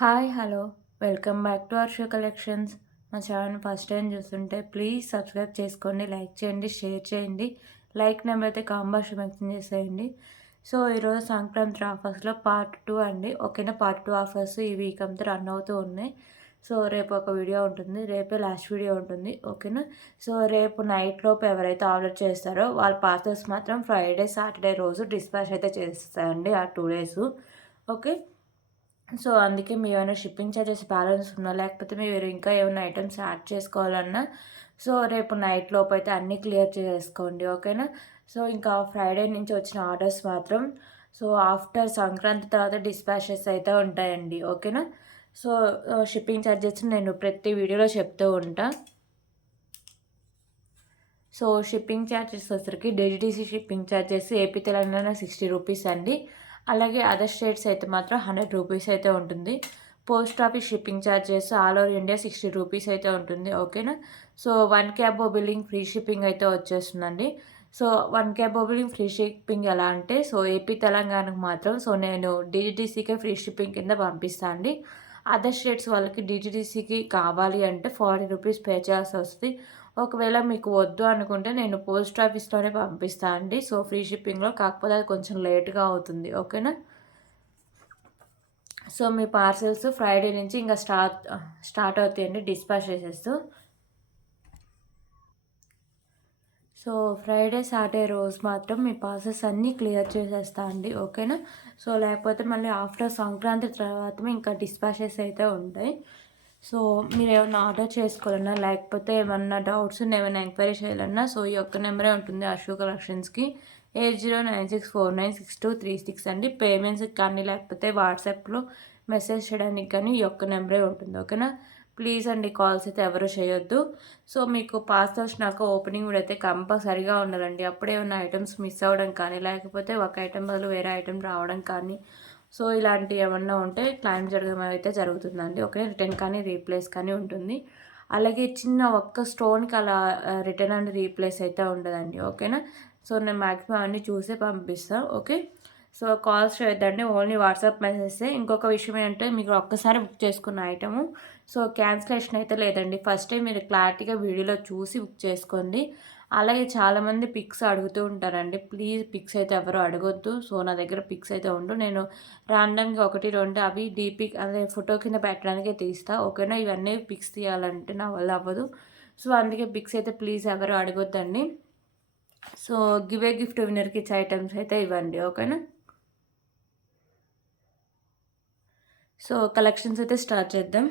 Hi hello welcome back to our show collections. మా channel first time చూస్తుంటే please subscribe చేసుకోండి, like చేయండి, share చేయండి. లైక్ నెంబర్ అయితే కాంబాష్ మెన్షన్ చేసేయండి. సో ఈరోజు సంక్రాంతి ఆఫర్స్లో పార్ట్ 2 అండి. ఓకేనా, పార్ట్ 2 ఆఫర్స్ ఈ వీక్ అంతా రన్ అవుతూ ఉన్నాయి. సో రేపు ఒక వీడియో ఉంటుంది, రేపే లాస్ట్ వీడియో ఉంటుంది. ఓకేనా, సో రేపు నైట్ లోపు ఎవరైతే ఆర్డర్ చేస్తారో వాళ్ళ పార్సల్స్ మాత్రం ఫ్రైడే సాటర్డే రోజు డిస్పాచ్ అయితే చేస్తారండి, ఆ 2 డేస్. ఓకే, సో అందుకే మీ ఏమైనా షిప్పింగ్ ఛార్జెస్ బ్యాలెన్స్ ఉన్నా, లేకపోతే మీరు ఇంకా ఏమైనా ఐటమ్స్ యాడ్ చేసుకోవాలన్నా, సో రేపు నైట్ లోపు అయితే అన్నీ క్లియర్ చేసుకోండి. ఓకేనా, సో ఇంకా ఫ్రైడే నుంచి వచ్చిన ఆర్డర్స్ మాత్రం సో ఆఫ్టర్ సంక్రాంతి తర్వాత డిస్పాచెస్ అయితే ఉంటాయండి. ఓకేనా, సో షిప్పింగ్ ఛార్జెస్ నేను ప్రతి వీడియోలో చెప్తూ ఉంటా. సో షిప్పింగ్ ఛార్జెస్ వచ్చరికి DTC shipping charges AP Telangana 60 rupees అండి. అలాగే అదర్ స్టేట్స్ అయితే మాత్రం 100 రూపీస్ అయితే ఉంటుంది. Post office shipping charges all over India 60 rupees అయితే ఉంటుంది. ఓకేనా, so 1K above billing free shipping అయితే వచ్చేస్తుందండి. So 1K above billing free shipping ఎలా అంటే, సో ఏపీ తెలంగాణకు మాత్రం సో నేను డిటీసీకే ఫ్రీ షిప్పింగ్ కింద పంపిస్తాను అండి. అదర్ స్టేట్స్ వాళ్ళకి డిటీసీకి కావాలి అంటే 40 రూపీస్ పే చేయాల్సి వస్తుంది. ఒకవేళ మీకు వద్దు అనుకుంటే నేను పోస్ట్ ఆఫీస్‌లోనే పంపిస్తా అండి. సో, ఫ్రీ షిప్పింగ్‌లో, కాకపోతే అది కొంచెం లేట్‌గా అవుతుంది. ఓకేనా? సో, మీ పార్సెల్స్ ఫ్రైడే నుంచి ఇంక స్టార్ట్ అవుతాయండి డిస్పాచ్ చేసేస్తూ. సో, ఫ్రైడే, సాటర్డే రోజు మాత్రం మీ పార్సెల్స్ అన్నీ క్లియర్ చేసేస్తా అండి. ఓకేనా? సో, లేకపోతే మళ్ళీ ఆఫ్టర్ సంక్రాంతి తర్వాత ఇంకా డిస్పాచెస్ అయితే ఉంటాయి. సో, మీరేమన్నా ఆర్డర్ చేసుకోవాలన్నా, లేకపోతే ఏమన్నా డౌట్స్ ఉన్న ఏమైనా ఎంక్వైరీ చేయాలన్నా, సో ఈ యొక్క నెంబరే ఉంటుంది అశోక్ కలెక్షన్స్‌కి. 8096496236 అండి. పేమెంట్స్‌కి కానీ, లేకపోతే వాట్సాప్‌లో మెసేజ్ చేయడానికి కానీ ఈ యొక్క నెంబరే ఉంటుంది. ఓకేనా? ప్లీజ్ అండి, కాల్స్ అయితే ఎవరు చేయొద్దు. సో మీకు పార్సల్స్ నాకు ఓపెనింగ్ కూడా అయితే కంపల్సరీగా ఉండాలండి. అప్పుడే ఏమైనా ఐటమ్స్ మిస్ అవ్వడం కానీ, లేకపోతే ఒక ఐటమ్ బదులు వేరే ఐటమ్ రావడం కానీ, సో ఇలాంటివి ఏమన్నా ఉంటే క్లైమ్ జరగడం అయితే జరుగుతుందండి. ఓకే, రిటర్న్ కానీ రీప్లేస్ కానీ ఉంటుంది. అలాగే చిన్న ఒక్క స్టోన్కి అలా రిటర్న్ అండ్ రీప్లేస్ అయితే ఉండదండి. ఓకేనా, సో నేను మ్యాక్సిమం అన్నీ చూసే పంపిస్తాను. ఓకే, సో కాల్స్ చేయొద్దండి, ఓన్లీ వాట్సాప్ మెసేజే. ఇంకొక విషయం ఏంటంటే, మీకు ఒక్కసారి బుక్ చేసుకున్న ఐటము సో క్యాన్సిలేషన్ అయితే లేదండి. ఫస్ట్ టైం మీరు క్లారిటీగా వీడియోలో చూసి బుక్ చేసుకోండి. అలాగే చాలామంది పిక్స్ అడుగుతూ ఉంటారండి. ప్లీజ్ పిక్స్ అయితే ఎవరు అడగొద్దు. సో నా దగ్గర పిక్స్ అయితే ఉండవు. నేను ర్యాండమ్‌గా 1, 2 అవి డీపీ అదే ఫోటో కింద పెట్టడానికే తీస్తా. ఓకేనా, ఇవన్నీ పిక్స్ తీయాలంటే నా వల్ల అవ్వదు. సో అందుకే పిక్స్ అయితే ప్లీజ్ ఎవరు అడగొద్దండి. సో గిఫ్ట్ విన్నర్‌కి ఇచ్చే ఐటమ్స్ అయితే ఇవ్వండి. ఓకేనా, సో కలెక్షన్స్ అయితే స్టార్ట్ చేద్దాం.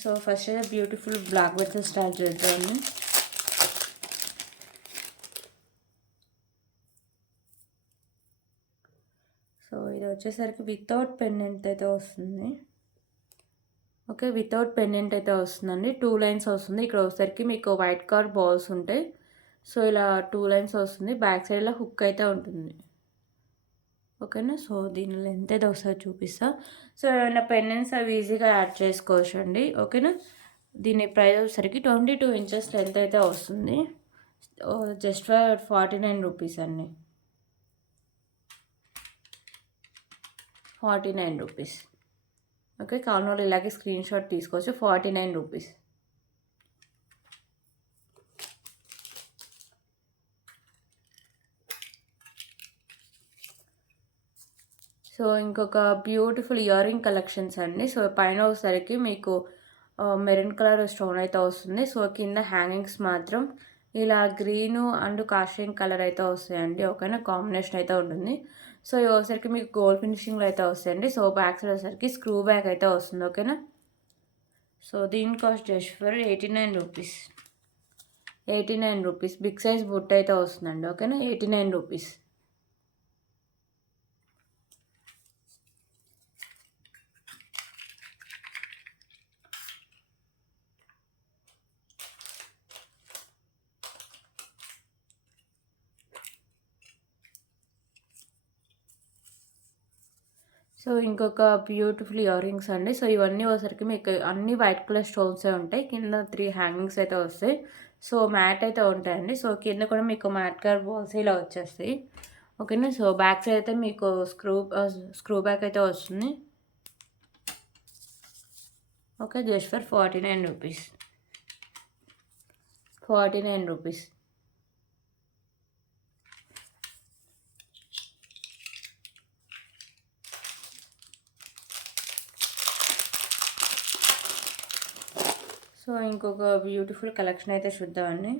సో ఫస్ట్ అయితే బ్యూటిఫుల్ బ్లాక్ బెడ్స్ స్టార్ట్ చేద్దాము. సో ఇది వచ్చేసరికి వితౌట్ పెండెంట్ అయితే వస్తుంది. ఓకే, వితౌట్ పెండెంట్ అయితే వస్తుందండి. 2 లైన్స్ వస్తుంది. ఇక్కడ వచ్చేసరికి మీకు వైట్ కలర్ బాల్స్ ఉంటాయి. సో ఇలా 2 లైన్స్ వస్తుంది. బ్యాక్ సైడ్లో హుక్ అయితే ఉంటుంది. ఓకేనా, సో దీని లెంత్ అయితే ఒకసారి చూపిస్తా. సో ఏమైనా పెండెంట్స్ అవి ఈజీగా యాడ్ చేసుకోవచ్చు అండి. ఓకేనా, దీని ప్రైస్ వచ్చేసరికి 22 ఇంచెస్ లెంత్ అయితే వస్తుంది. జస్ట్ ఫర్ 49 రూపీస్ అండి. 49 రూపీస్. ఓకే, కావాలని వాళ్ళు ఇలాగే స్క్రీన్ షాట్ తీసుకోవచ్చు. 49 రూపీస్. సో ఇంకొక బ్యూటిఫుల్ ఇయర్ రింగ్ కలెక్షన్స్ అండి. సో పైన వచ్చేసరికి మీకు మెరూన్ కలర్ స్టోన్ అయితే వస్తుంది. సో కింద హ్యాంగింగ్స్ మాత్రం ఇలా గ్రీను అండ్ కాస్టింగ్ కలర్ అయితే వస్తాయండి. ఓకేనా, కాంబినేషన్ అయితే ఉంటుంది. సో ఇవి వచ్చేసరికి మీకు గోల్డ్ ఫినిషింగ్లో అయితే వస్తాయండి. సో బ్యాక్ సైడ్ వచ్చేసరికి స్క్రూ బ్యాక్ అయితే వస్తుంది. ఓకేనా, సో దీని cost just for 89 rupees. 89 rupees. Big size బుట్ట అయితే వస్తుందండి. ఓకేనా, 89 రూపీస్. సో ఇంకొక బ్యూటిఫుల్ ఇయర్ రింగ్స్ అండి. సో ఇవన్నీ వచ్చేసరికి మీకు అన్ని వైట్ కలర్ స్టోన్సే ఉంటాయి. కింద 3 హ్యాంగింగ్స్ అయితే వస్తాయి. సో మ్యాట్ అయితే ఉంటాయండి. సో కింద కూడా మీకు మ్యాట్ కలర్ బాల్స్ ఇలా వచ్చేస్తాయి. ఓకేనా. సో బ్యాక్ సైడ్ అయితే మీకు స్క్రూ బ్యాక్ అయితే వస్తుంది. Okay, just for 49 rupees. 49 rupees. So ఇంకొక బ్యూటిఫుల్ కలెక్షన్ అయితే చూద్దామండి.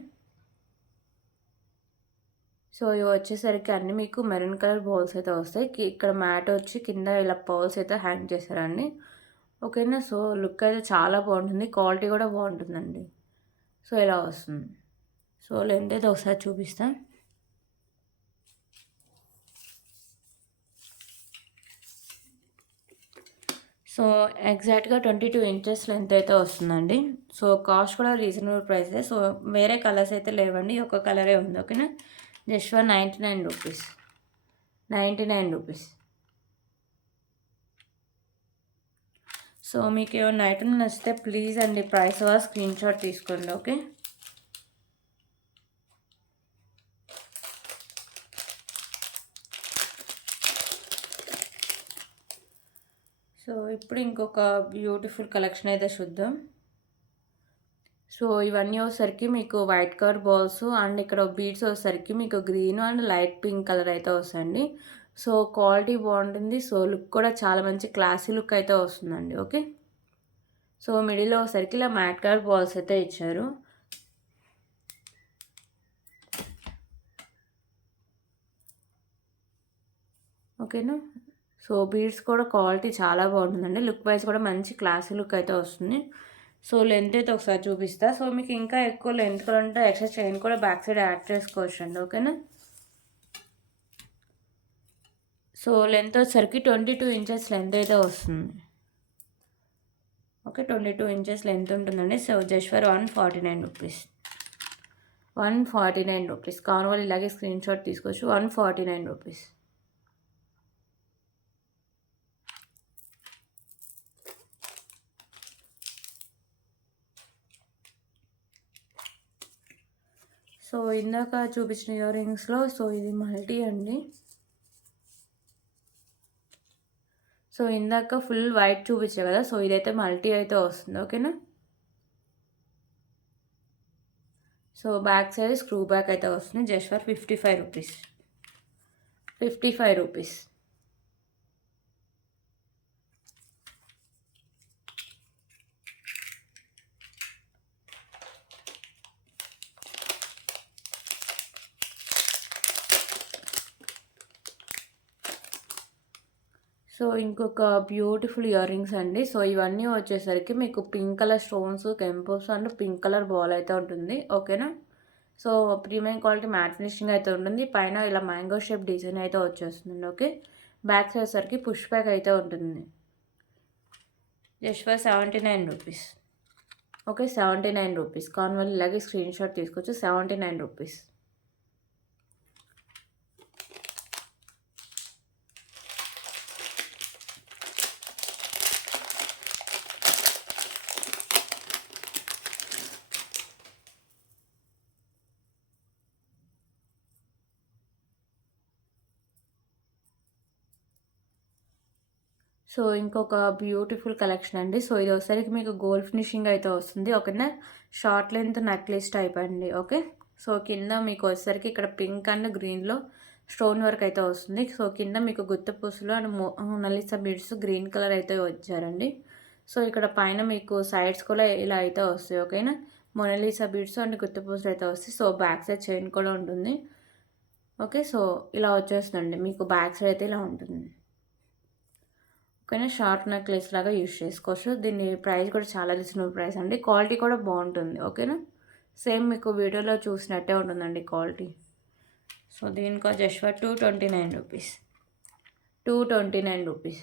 సో ఇవి వచ్చేసరికి అన్నీ మీకు మెరూన్ కలర్ బౌల్స్ అయితే వస్తాయి. ఇక్కడ మ్యాట్ వచ్చి కింద ఇలా పౌల్స్ అయితే హ్యాంగ్ చేశారండి. ఓకేనా. సో లుక్ అయితే చాలా బాగుంటుంది, క్వాలిటీ కూడా బాగుంటుందండి. సో ఇలా వస్తుంది. సో లెంత్ అయితే ఒకసారి చూపిస్తాను. సో ఎగ్జాక్ట్గా 22 ఇంచెస్ లెంత్ అయితే వస్తుందండి. సో కాస్ట్ కూడా రీజనబుల్ ప్రైసే. సో వేరే కలర్స్ అయితే లేవండి, ఒక కలరే ఉంది. ఓకేనా. Just for 99 rupees. 99 rupees. So మీకు ఏమైనా ఐటమ్ నచ్చితే ప్లీజ్ అండి ప్రైస్ స్క్రీన్ షాట్ తీసుకోండి. ఓకే. సో ఇప్పుడు ఇంకొక బ్యూటిఫుల్ కలెక్షన్ అయితే చూద్దాం. సో ఇవన్నీ వచ్చేసరికి మీకు వైట్ కలర్ బాల్స్ అండ్ ఇక్కడ బీడ్స్ వచ్చేసరికి మీకు green and light pink colour అయితే వస్తాయండి. సో క్వాలిటీ బాగుంటుంది. సో లుక్ కూడా చాలా మంచి క్లాసీ లుక్ అయితే వస్తుందండి. ఓకే. సో మిడిల్లో వచ్చేసరికి ఇలా మ్యాట్ కలర్ బాల్స్ అయితే ఇచ్చారు. ఓకేనా. సో బీడ్స్ కూడా క్వాలిటీ చాలా బాగుంటుందండి. లుక్ వైజ్ కూడా మంచి క్లాసీ లుక్ అయితే వస్తుంది. సో లెంత్ అయితే ఒకసారి చూపిస్తా. సో మీకు ఇంకా ఎక్కువ లెంత్ కూడా ఉంటే ఎక్స్ట్రా చైన్ కూడా బ్యాక్ సైడ్ యాడ్ చేసుకోవచ్చు అండి. ఓకేనా. సో లెంత్ వచ్చేసరికి 22 ఇంచెస్ లెంత్ అయితే వస్తుంది. ఓకే, 22 ఇంచెస్ లెంత్ ఉంటుందండి. So just for 149 rupees. 149 rupees. కావాలి వాళ్ళు ఇలాగే స్క్రీన్ షాట్ తీసుకోవచ్చు. 149 రూపీస్. సో ఇందాక చూపించిన ఇయర్ రింగ్స్లో సో ఇది మల్టీ అండి. సో ఇందాక ఫుల్ వైట్ చూపించా కదా, సో ఇదైతే మల్టీ అయితే వస్తుంది. ఓకేనా. So back side screw back అయితే వస్తుంది. Just for 55 rupees. 55 rupees. So ఇంకొక బ్యూటిఫుల్ ఇయర్ రింగ్స్ అండి. సో ఇవన్నీ వచ్చేసరికి మీకు పింక్ కలర్ స్టోన్స్, కెంపోస్ అండ్ పింక్ కలర్ బాల్ అయితే ఉంటుంది. ఓకేనా. So premium quality matte finishing అయితే ఉంటుంది. పైన ఇలా మ్యాంగో షేప్ డిజైన్ అయితే వచ్చేస్తుంది. ఓకే. బ్యాక్ సైడ్ సరికి పుష్ బ్యాక్ అయితే ఉంటుంది. Just for 79 rupees. Okay, 79 rupees. కాన్వల్ ఇలాగే స్క్రీన్ షాట్ తీసుకోవచ్చు. 79 రూపీస్. సో ఇంకొక బ్యూటిఫుల్ కలెక్షన్ అండి. సో ఇది వచ్చేసరికి మీకు గోల్డ్ ఫినిషింగ్ అయితే వస్తుంది. ఓకేనా. షార్ట్ లెంత్ నెక్లెస్ టైప్ అండి. ఓకే. సో కింద మీకు వచ్చేసరికి ఇక్కడ పింక్ అండ్ గ్రీన్లో స్టోన్ వర్క్ అయితే వస్తుంది. సో కింద మీకు గుత్త పూసలు అండ్ నల్లిసా బీడ్స్ గ్రీన్ కలర్ అయితే వచ్చారండి. సో ఇక్కడ పైన మీకు సైడ్స్ కూడా ఇలా అయితే వస్తాయి. ఓకేనా. మొనాలిసా బీడ్స్ అండ్ గుత్త పూసలు అయితే వస్తాయి. సో బ్యాక్ సైడ్ చైన్ కూడా ఉంటుంది. ఓకే. సో ఇలా వచ్చేస్తుందండి మీకు బ్యాక్ సైడ్ అయితే ఇలా ఉంటుంది. ఓకేనా. షార్ట్ నెక్లెస్ లాగా యూజ్ చేసుకోవచ్చు. దీని ప్రైస్ కూడా చాలా రీజనబుల్ ప్రైస్ అండి. క్వాలిటీ కూడా బాగుంటుంది. ఓకేనా. సేమ్ మీకు వీడియోలో చూసినట్టే ఉంటుందండి క్వాలిటీ. సో దీనికి just for 229 rupees. 229 rupees.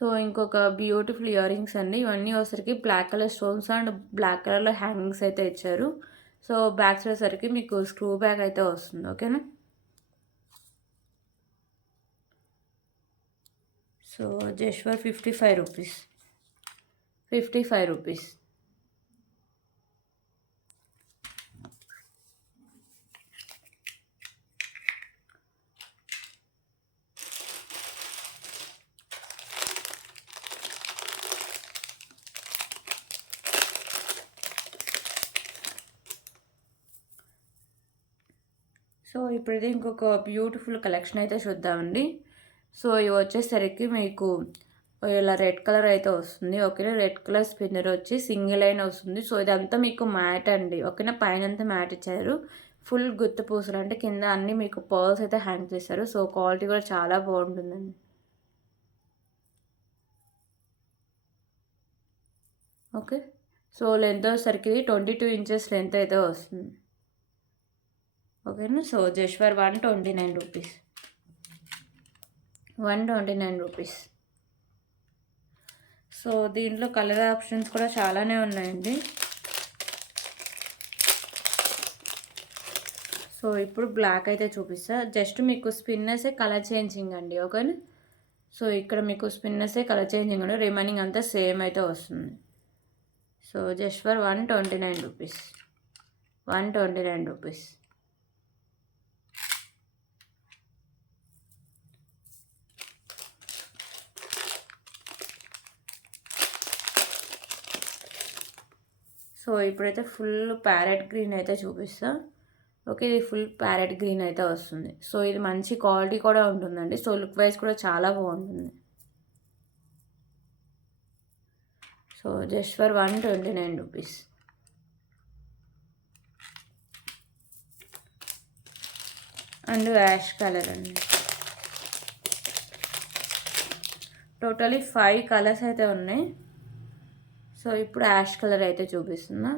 So ఇంకొక బ్యూటిఫుల్ ఇయర్ రింగ్స్ అండి. ఇవన్నీ వచ్చరికి black colour stones and black కలర్లో హ్యాంగింగ్స్ అయితే ఇచ్చారు. సో బ్యాక్ సైడ్ సరికి మీకు స్క్రూ బ్యాగ్ అయితే వస్తుంది. ఓకేనా. So just for 55 rupees. 55 rupees. So ఇప్పుడైతే ఇంకొక బ్యూటిఫుల్ కలెక్షన్ అయితే చూద్దామండి. సో ఇవి వచ్చేసరికి మీకు ఇలా రెడ్ కలర్ అయితే వస్తుంది. ఓకేనా. రెడ్ కలర్ స్పిన్నర్ వచ్చి సింగిల్ లైన్ వస్తుంది. సో ఇదంతా మీకు మ్యాట్ అండి. ఓకేనా. పైన అంతా మ్యాట్ ఇచ్చారు. ఫుల్ గుత్త పూసలు అంటే కింద అన్నీ మీకు పర్ల్స్ అయితే హ్యాంగ్ చేశారు. సో క్వాలిటీ కూడా చాలా బాగుంటుందండి. ఓకే. సో లెంత్ వచ్చేసరికి 22 ఇంచెస్ లెంత్ అయితే వస్తుంది. ఓకేనా. So just for 129 rupees. 129 rupees. So దీంట్లో కలర్ ఆప్షన్స్ కూడా చాలానే ఉన్నాయండి. సో ఇప్పుడు బ్లాక్ అయితే చూపిస్తా. జస్ట్ మీకు స్పిన్నర్సే కలర్ చేంజింగ్ అండి. ఓకేనా. సో ఇక్కడ మీకు స్పిన్నర్సే కలర్ చేంజింగ్ అండి. రిమైనింగ్ అంతా సేమ్ అయితే వస్తుంది. So just for 129 rupees. 129 rupees. So ఇప్పుడైతే ఫుల్ ప్యారెట్ గ్రీన్ అయితే చూపిస్తా. ఓకే. ఇది ఫుల్ ప్యారెట్ గ్రీన్ అయితే వస్తుంది. సో ఇది మంచి క్వాలిటీ కూడా ఉంటుందండి. సో లుక్ వైజ్ కూడా చాలా బాగుంటుంది. So just for 129 rupees. And ash colour అండి. టోటలీ 5 కలర్స్ అయితే ఉన్నాయి. సో ఇప్పుడు యాష్ కలర్ అయితే చూపిస్తున్నా.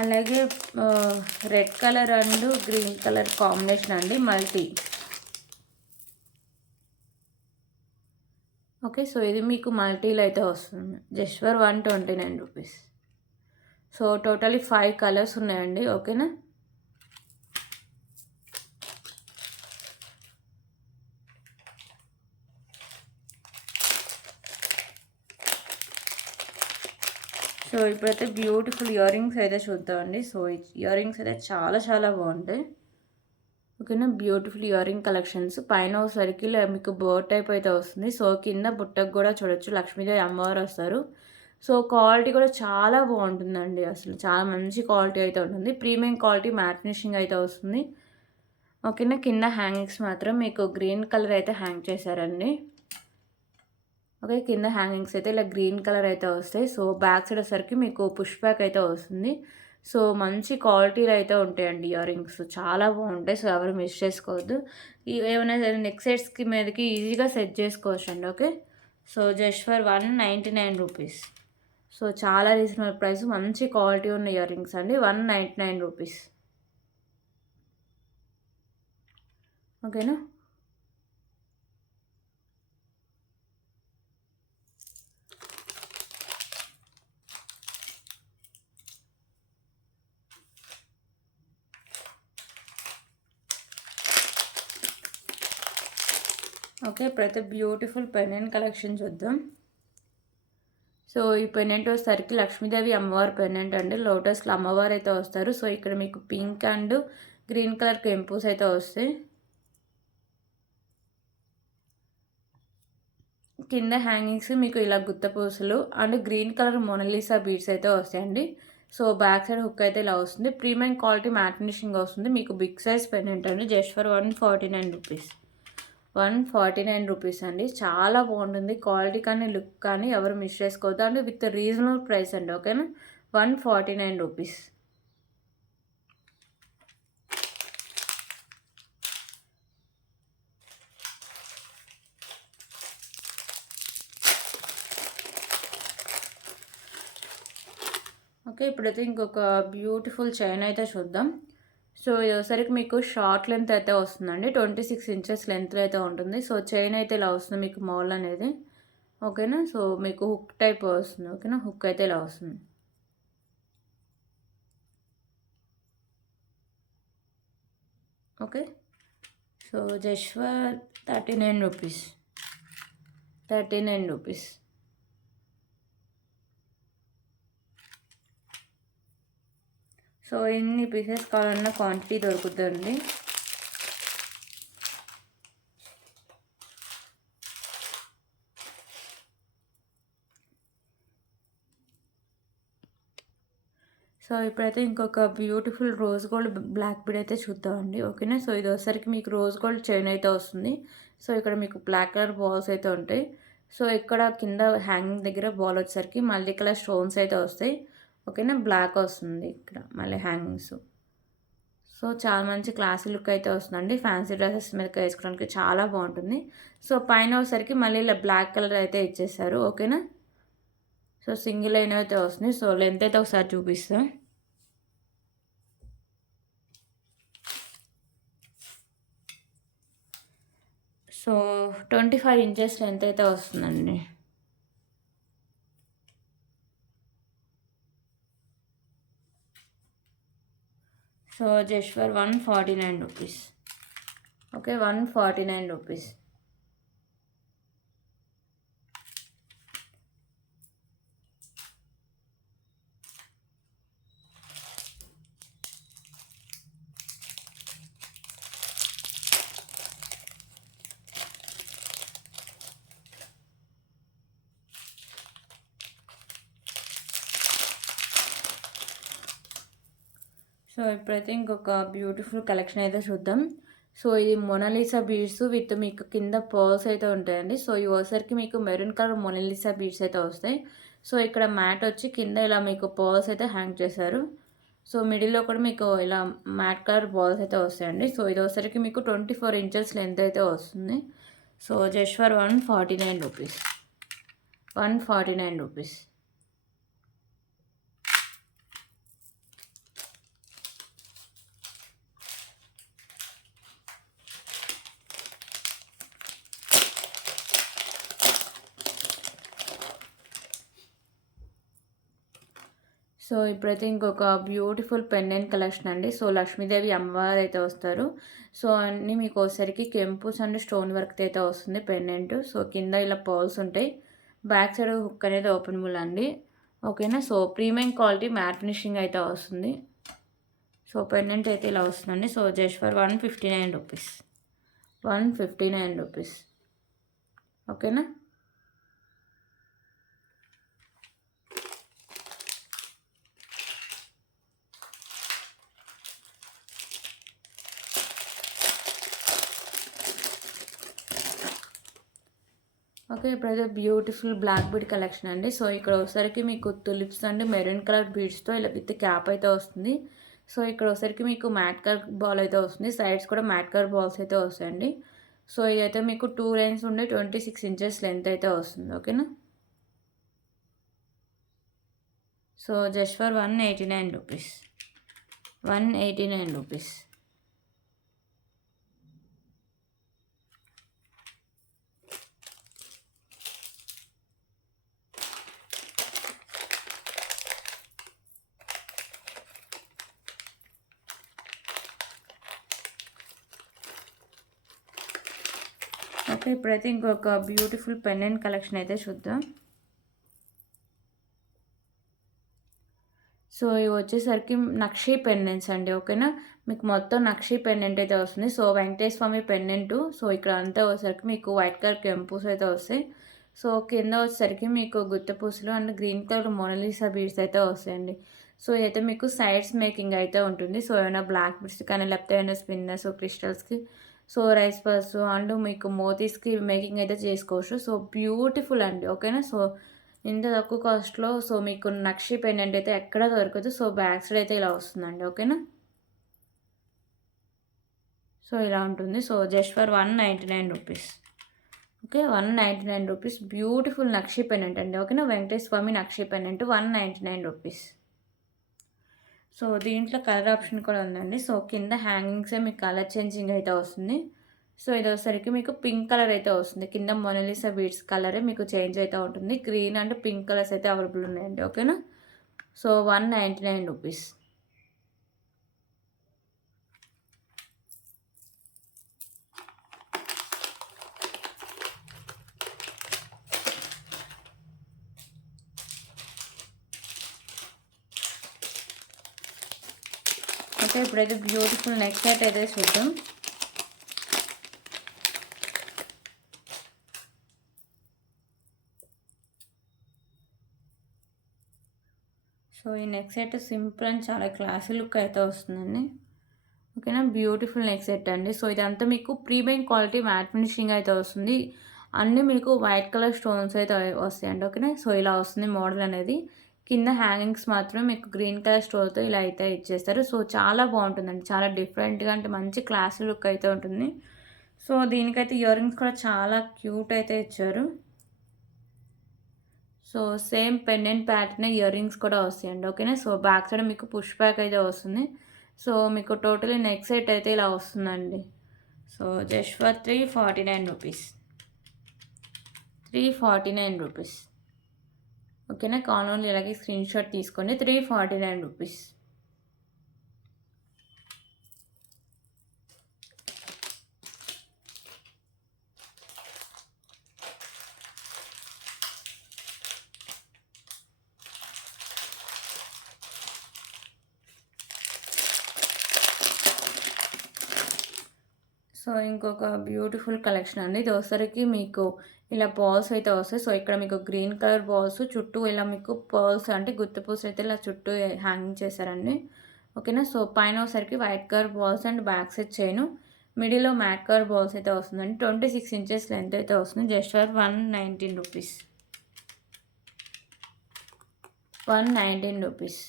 అలాగే red colour and green colour combination అండి. మల్టీ. ఓకే. సో ఇది మీకు మల్టీలో అయితే వస్తుంది. Just for 129 rupees. So totally 5 colours ఉన్నాయండి. ఓకేనా. సో ఇప్పుడైతే బ్యూటిఫుల్ ఇయర్ రింగ్స్ అయితే చూద్దామండి. సో ఇయర్ రింగ్స్ అయితే చాలా చాలా బాగుంటాయి. ఓకేనా. Beautiful ear ring collections. పైన సర్కిల్ మీకు బర్డ్ టైప్ అయితే వస్తుంది. సో కింద బుట్టకు కూడా చూడొచ్చు లక్ష్మీదేవి అమ్మవారు వస్తారు. సో క్వాలిటీ కూడా చాలా బాగుంటుందండి. అసలు చాలా మంచి క్వాలిటీ అయితే ఉంటుంది. ప్రీమియం క్వాలిటీ మ్యాట్ ఫినిషింగ్ అయితే వస్తుంది. ఓకేనా. కింద హ్యాంగింగ్స్ మాత్రం మీకు గ్రీన్ కలర్ అయితే హ్యాంగ్ చేశారండి. ఓకే. కింద హ్యాంగింగ్స్ అయితే ఇలా గ్రీన్ కలర్ అయితే వస్తాయి. సో బ్యాక్ సైడ్ వచ్చేసరికి మీకు పుష్ బ్యాక్ అయితే వస్తుంది. సో మంచి క్వాలిటీలో అయితే ఉంటాయండి ఇయర్ రింగ్స్. చాలా బాగుంటాయి. సో ఎవరు మిస్ చేసుకోవద్దు. ఏమైనా నెక్ సెట్స్కి మీదకి ఈజీగా సెట్ చేసుకోవచ్చు అండి. Okay. So just for 199 rupees. So చాలా రీజనబుల్ ప్రైస్. మంచి క్వాలిటీ ఉన్న ఇయర్ రింగ్స్ అండి. 199 రూపీస్. ఓకేనా. ఓకే. ఇప్పుడైతే బ్యూటిఫుల్ పెండెంట్ కలెక్షన్ చూద్దాం. సో ఈ పెండెంట్ వచ్చేసరికి లక్ష్మీదేవి అమ్మవారి పెండెంట్ అండి. లోటస్లో అమ్మవారు అయితే వస్తారు. సో ఇక్కడ మీకు పింక్ అండ్ గ్రీన్ కలర్ కెంపూస్ అయితే వస్తాయి. కింద హ్యాంగింగ్స్ మీకు ఇలా గుత్త పూసలు అండ్ గ్రీన్ కలర్ మొనలీసా బీడ్స్ అయితే వస్తాయండి. సో బ్యాక్ సైడ్ హుక్ అయితే ఇలా వస్తుంది. ప్రీమియం క్వాలిటీ మ్యాట్ ఫినిషింగ్ వస్తుంది. మీకు బిగ్ సైజ్ పెండెంట్ అండి. Just for 149 rupees. 149 రూపీస్ అండి. చాలా బాగుంటుంది. క్వాలిటీ కానీ లుక్ కానీ ఎవరు మిస్ చేసుకోవద్దు. అండ్ విత్ రీజనబుల్ ప్రైస్ అండి. ఓకేనా. 149 రూపీస్. ఓకే. ఇప్పుడైతే ఇంకొక బ్యూటిఫుల్ చైన్ అయితే చూద్దాం. సో ఇది వచ్చేసరికి మీకు షార్ట్ లెంత్ అయితే వస్తుందండి, 26 ఇంచెస్ లెంత్లో అయితే ఉంటుంది. సో చైన్ అయితే ఇలా వస్తుంది మీకు మౌల్ అనేది, ఓకేనా. సో మీకు హుక్ టైప్ వస్తుంది, ఓకేనా. హుక్ అయితే ఇలా వస్తుంది. Okay. So just for 39 rupees, 39 rupees. So ఎన్ని పీసెస్ కావాలన్నా క్వాంటిటీ దొరుకుతుంది. సో ఇప్పుడైతే ఇంకొక beautiful rose gold black bead అయితే చూద్దామండి, ఓకేనా. సో ఇది వచ్చేసరికి మీకు రోజ్ గోల్డ్ చైన్ అయితే వస్తుంది. సో ఇక్కడ మీకు బ్లాక్ కలర్ బాల్స్ అయితే ఉంటాయి. సో ఇక్కడ కింద హ్యాంగింగ్ దగ్గర బాల్ వచ్చేసరికి మల్టీ కలర్ స్టోన్స్ అయితే వస్తాయి, ఓకేనా. బ్లాక్ వస్తుంది ఇక్కడ మళ్ళీ హ్యాంగింగ్స్. సో చాలా మంచి క్లాసీ లుక్ అయితే వస్తుందండి, ఫ్యాన్సీ డ్రెస్సెస్ మీద వేసుకోవడానికి చాలా బాగుంటుంది. సో పైన వచ్చేసరికి మళ్ళీ ఇలా బ్లాక్ కలర్ అయితే ఇచ్చేసారు, ఓకేనా. సో సింగిల్ లైన్ అయితే వస్తుంది. సో లెంత్ అయితే ఒకసారి చూపిస్తాం. సో 25 ఇంచెస్ లెంత్ అయితే వస్తుందండి. So just for 149 rupees, okay. 149 rupees. So ఇప్పుడైతే ఇంకొక బ్యూటిఫుల్ కలెక్షన్ అయితే చూద్దాం. సో ఇది మొనాలిసా బీడ్స్ విత్ మీకు కింద పర్ల్స్ అయితే ఉంటాయండి. సో ఇవి వచ్చేసరికి మీకు మెరూన్ కలర్ మొనాలిసా బీడ్స్ అయితే వస్తాయి. సో ఇక్కడ మ్యాట్ వచ్చి కింద ఇలా మీకు పర్ల్స్ అయితే హ్యాంగ్ చేశారు. సో మిడిల్లో కూడా మీకు ఇలా మ్యాట్ కలర్ బాల్స్ అయితే వస్తాయండి. సో ఇది వచ్చేసరికి మీకు 24 ఇంచెస్ లెంత్ అయితే వస్తుంది. So just for 149 rupees, 149 rupees. So ఇప్పుడైతే ఇంకొక బ్యూటిఫుల్ పెండెంట్ కలెక్షన్ అండి. సో లక్ష్మీదేవి అమ్మవారు అయితే వస్తారు. సో అన్నీ మీకు వచ్చేసరికి కెంపుస్ అండ్ స్టోన్ వర్క్ అయితే వస్తుంది పెండెంట్. సో కింద ఇలా పర్ల్స్ ఉంటాయి, బ్యాక్ సైడ్ హుక్ అనేది ఓపెనబుల్ అండి, ఓకేనా. So premium quality matte finishing అయితే వస్తుంది. సో పెండెంట్ అయితే ఇలా వస్తుందండి. So just for 159 rupees, 159 rupees, ఓకేనా. ఓకే. ఇప్పుడైతే బ్యూటిఫుల్ బ్లాక్ బీడ్ కలెక్షన్ అండి. సో ఇక్కడ ఒకసారికి మీకు తులిప్స్ అండి మెరూన్ కలర్ బీడ్స్తో ఇలా విత్ క్యాప్ అయితే వస్తుంది. సో ఇక్కడ ఒకసారికి మీకు మ్యాట్ కలర్ బాల్ అయితే వస్తుంది, సైడ్స్ కూడా మ్యాట్ కలర్ బాల్స్ అయితే వస్తాయండి. సో ఇదైతే మీకు 2 లైన్స్ ఉండి 26 ఇంచెస్ లెంత్ అయితే వస్తుంది, ఓకేనా. So just for 189 rupees, 189 rupees. Okay. ఇప్పుడైతే ఇంకొక బ్యూటిఫుల్ పెండెంట్ కలెక్షన్ అయితే చూద్దాం. సో ఇవి వచ్చేసరికి నక్షి పెండెంట్స్ అండి, ఓకేనా. మీకు మొత్తం నక్షి పెండెంట్ అయితే వస్తుంది. So Venkateswara Swamy pendant. So ఇక్కడ అంతా వచ్చేసరికి మీకు వైట్ కలర్ కెంపూస్ అయితే వస్తాయి. సో కింద వచ్చేసరికి మీకు గుత్తపూసలు and green colour Monalisa beads అయితే వస్తాయండి. సో ఇదైతే మీకు సైడ్స్ మేకింగ్ అయితే ఉంటుంది. సో ఏమైనా బ్లాక్ బీడ్స్ కానీ లేకపోతే ఏమైనా స్పిన్నర్స్ క్రిస్టల్స్కి, సో రైస్ పర్స్ అండ్ మీకు మోతీస్కి మేకింగ్ అయితే చేసుకోవచ్చు. సో బ్యూటిఫుల్ అండి, ఓకేనా. సో ఇంత తక్కువ కాస్ట్లో సో మీకు నక్షి పెండెంట్ అయితే ఎక్కడ దొరకదు. సో బ్యాక్ సైడ్ అయితే ఇలా వస్తుందండి, ఓకేనా. సో ఇలా ఉంటుంది. So just for 199 rupees, okay. 199 rupees beautiful nakshi pendant అండి, ఓకేనా. వెంకటేశ్వర స్వామి నక్షి పెండెంట్ 199 రూపీస్. సో దీంట్లో కలర్ ఆప్షన్ కూడా ఉందండి. సో కింద హ్యాంగింగ్సే మీకు కలర్ చేంజింగ్ అయితే వస్తుంది. సో ఇది వచ్చేసరికి మీకు పింక్ కలర్ అయితే వస్తుంది. కింద మొనాలిసా బీడ్స్ కలరే మీకు చేంజ్ అయితే ఉంటుంది. గ్రీన్ అండ్ పింక్ కలర్స్ అయితే అవైలబుల్ ఉన్నాయండి. ఓకేనా. So 199 rupees. ఓకే, ఇప్పుడైతే బ్యూటిఫుల్ నెక్ సెట్ అయితే చూద్దాం. సో ఈ నెక్ సెట్ సింపుల్ అండ్ చాలా క్లాసీ లుక్ అయితే వస్తుందండి. ఓకేనా, బ్యూటిఫుల్ నెక్ సెట్ అండి. సో ఇదంతా మీకు ప్రీమియం క్వాలిటీ మ్యాట్ ఫినిషింగ్ అయితే వస్తుంది. అన్నీ మీకు వైట్ కలర్ స్టోన్స్ అయితే వస్తాయండి. ఓకేనా, సో ఇలా వస్తుంది మోడల్ అనేది. కింద హ్యాంగింగ్స్ మాత్రమే మీకు గ్రీన్ కలర్ స్టోన్తో ఇలా అయితే ఇచ్చేస్తారు. సో చాలా బాగుంటుందండి, చాలా డిఫరెంట్గా అంటే మంచి క్లాసీ లుక్ అయితే ఉంటుంది. సో దీనికైతే ఇయర్ రింగ్స్ కూడా చాలా క్యూట్ అయితే ఇచ్చారు. So same pendant pattern ear rings కూడా వస్తాయండి. ఓకేనా, సో బ్యాక్ సైడ్ మీకు పుష్ బ్యాక్ అయితే వస్తుంది. సో మీకు టోటలీ నెక్ సెట్ అయితే ఇలా వస్తుందండి. So just for 349 rupees. 349 rupees. ఓకేనా, కాన్లోన్లో ఇలాగే స్క్రీన్ షాట్ తీసుకోండి. 349 రూపీస్. సో ఇంకొక బ్యూటిఫుల్ కలెక్షన్ అండి. ఇది వచ్చేసరికి మీకు ఇలా బాల్స్ అయితే వస్తాయి. సో ఇక్కడ మీకు గ్రీన్ కలర్ బాల్స్ చుట్టూ ఇలా మీకు పర్ల్స్ అంటే గుత్తి పూసలు అయితే ఇలా చుట్టూ హ్యాంగింగ్ చేశారండి. ఓకేనా, సో పైన వచ్చేసరికి white colour balls and back side chain, మిడిల్లో మ్యాట్ కలర్ బాల్స్ అయితే వస్తుందండి. 26 ఇంచెస్ లెంత్ అయితే వస్తుంది. Just for 119 rupees. 119 rupees.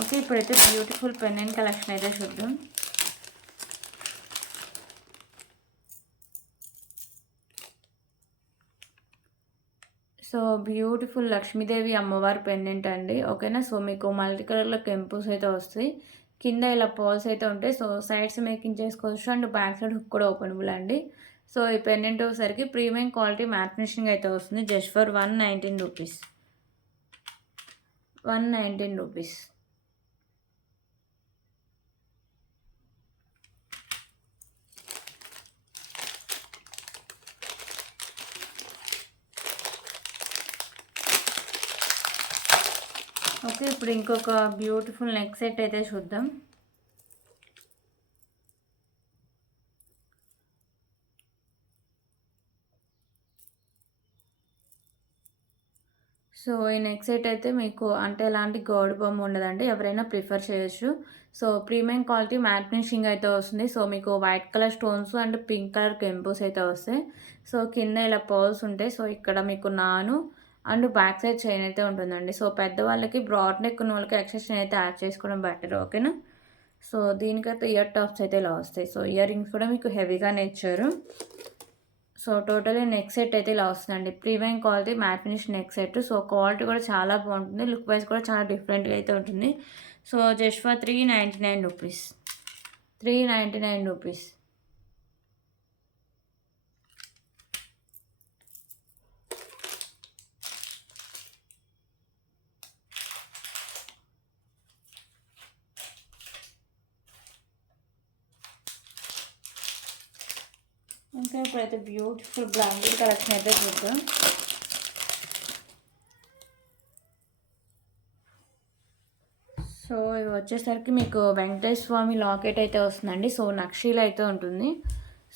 Okay, ఇప్పుడైతే బ్యూటిఫుల్ పెండెంట్ కలెక్షన్ అయితే చూద్దాం. సో బ్యూటిఫుల్ లక్ష్మీదేవి అమ్మవారి పెండెంట్ అండి. ఓకేనా, సో మీకు మల్టీ కలర్లో కెంపుల్స్ అయితే వస్తాయి. కింద ఇలా పర్ల్స్ అయితే ఉంటాయి. సో సైడ్స్ మేకింగ్ చేసుకోవచ్చు అండ్ బ్యాక్ సైడ్ హుక్ కూడా ఓపెనబుల్ అండి. సో ఈ పెండెంట్ వచ్చేసరికి ప్రీమియం క్వాలిటీ మ్యాట్ ఫినిషింగ్ అయితే వస్తుంది. Just for 119 rupees. 119 rupees. Okay, ఇప్పుడు ఇంకొక బ్యూటిఫుల్ నెక్ సెట్ అయితే చూద్దాం. సో ఈ నెక్ సెట్ అయితే మీకు అంటే ఎలాంటి గోల్డ్ బొమ్మ ఉండదండి, ఎవరైనా ప్రిఫర్ చేయొచ్చు. So premium quality matte finishing అయితే వస్తుంది. సో మీకు white colour stones and pink colour కెంపుస్ అయితే వస్తాయి. సో కింద ఇలా పర్ల్స్ ఉంటాయి. సో ఇక్కడ మీకు నాను అండ్ బ్యాక్ సైడ్ చైన్ అయితే ఉంటుందండి. సో పెద్దవాళ్ళకి బ్రాడ్ నెక్ ఉన్న వాళ్ళకి ఎక్స్ట్రా చైన్ అయితే యాడ్ చేసుకోవడం బెటర్. ఓకేనా, సో దీనికైతే ఇయర్ టాప్స్ అయితే ఇలా వస్తాయి. సో ఇయర్ రింగ్స్ కూడా మీకు హెవీగానే ఇచ్చారు. సో టోటలీ నెక్ సెట్ అయితే ఇలా వస్తుందండి. Premium quality mat finish neck set. So quality కూడా చాలా బాగుంటుంది. లుక్ వైజ్ కూడా చాలా డిఫరెంట్గా అయితే ఉంటుంది. So just for 399 rupees. 399 rupees. ఇంకా ఇప్పుడైతే బ్యూటిఫుల్ బ్లాంకెట్ కలెక్షన్ అయితే చూద్దాం. సో ఇవి వచ్చేసరికి మీకు వెంకటేశ్వర స్వామి లాకెట్ అయితే వస్తుందండి. సో నక్షీలు అయితే ఉంటుంది.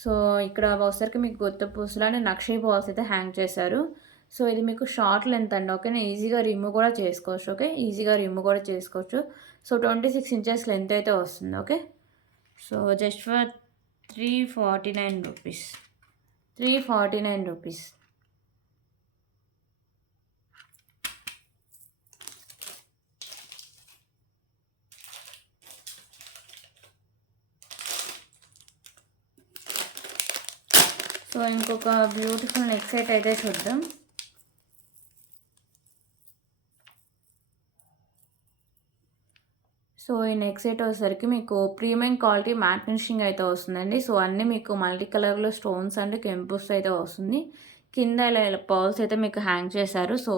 సో ఇక్కడ వచ్చేసరికి మీకు గుత్త పూసలు అని నక్షీ బాల్స్ అయితే హ్యాంగ్ చేశారు. సో ఇది మీకు షార్ట్ లెంత్ అండి. ఓకేనా, ఈజీగా రిమూవ్ కూడా చేసుకోవచ్చు. ఓకే, ఈజీగా రిమూవ్ కూడా చేసుకోవచ్చు. సో 26 ఇంచెస్ లెంత్ అయితే వస్తుంది. Okay, so just for 349 rupees. 349 rupees. So ఇంకొక బ్యూటిఫుల్ నెక్ సెట్ అయితే చూద్దాం. సో ఈ నెక్ సెట్ వచ్చేసరికి మీకు ప్రీమియం క్వాలిటీ మ్యాట్ ఫినిషింగ్ అయితే వస్తుందండి. సో అన్నీ మీకు మల్టీ కలర్లో స్టోన్స్ అండ్ కెంపుస్ అయితే వస్తుంది. కింద ఇలా ఇలా పర్ల్స్ అయితే మీకు హ్యాంగ్ చేశారు. So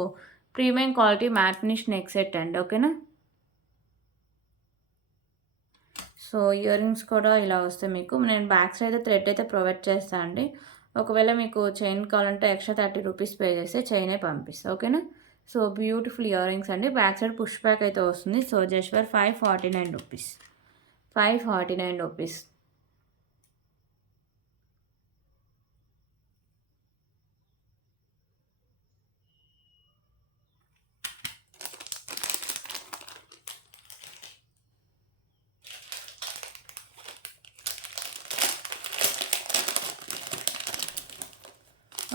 premium quality mat finish neck set అండి. ఓకేనా. సో ఇయర్ రింగ్స్ కూడా ఇలా వస్తాయి మీకు. నేను బ్యాక్ సైడ్ అయితే థ్రెడ్ అయితే ప్రొవైడ్ చేస్తాను అండి. ఒకవేళ మీకు చైన్ కావాలంటే ఎక్స్ట్రా 30 రూపీస్ పే చేస్తే చైనే పంపిస్తాను. ఓకేనా. సో బ్యూటిఫుల్ ఇయర్ రింగ్స్ అండి. బ్యాక్ సైడ్ పుష్ బ్యాక్ అయితే వస్తుంది. So just for 549 rupees. 549 rupees.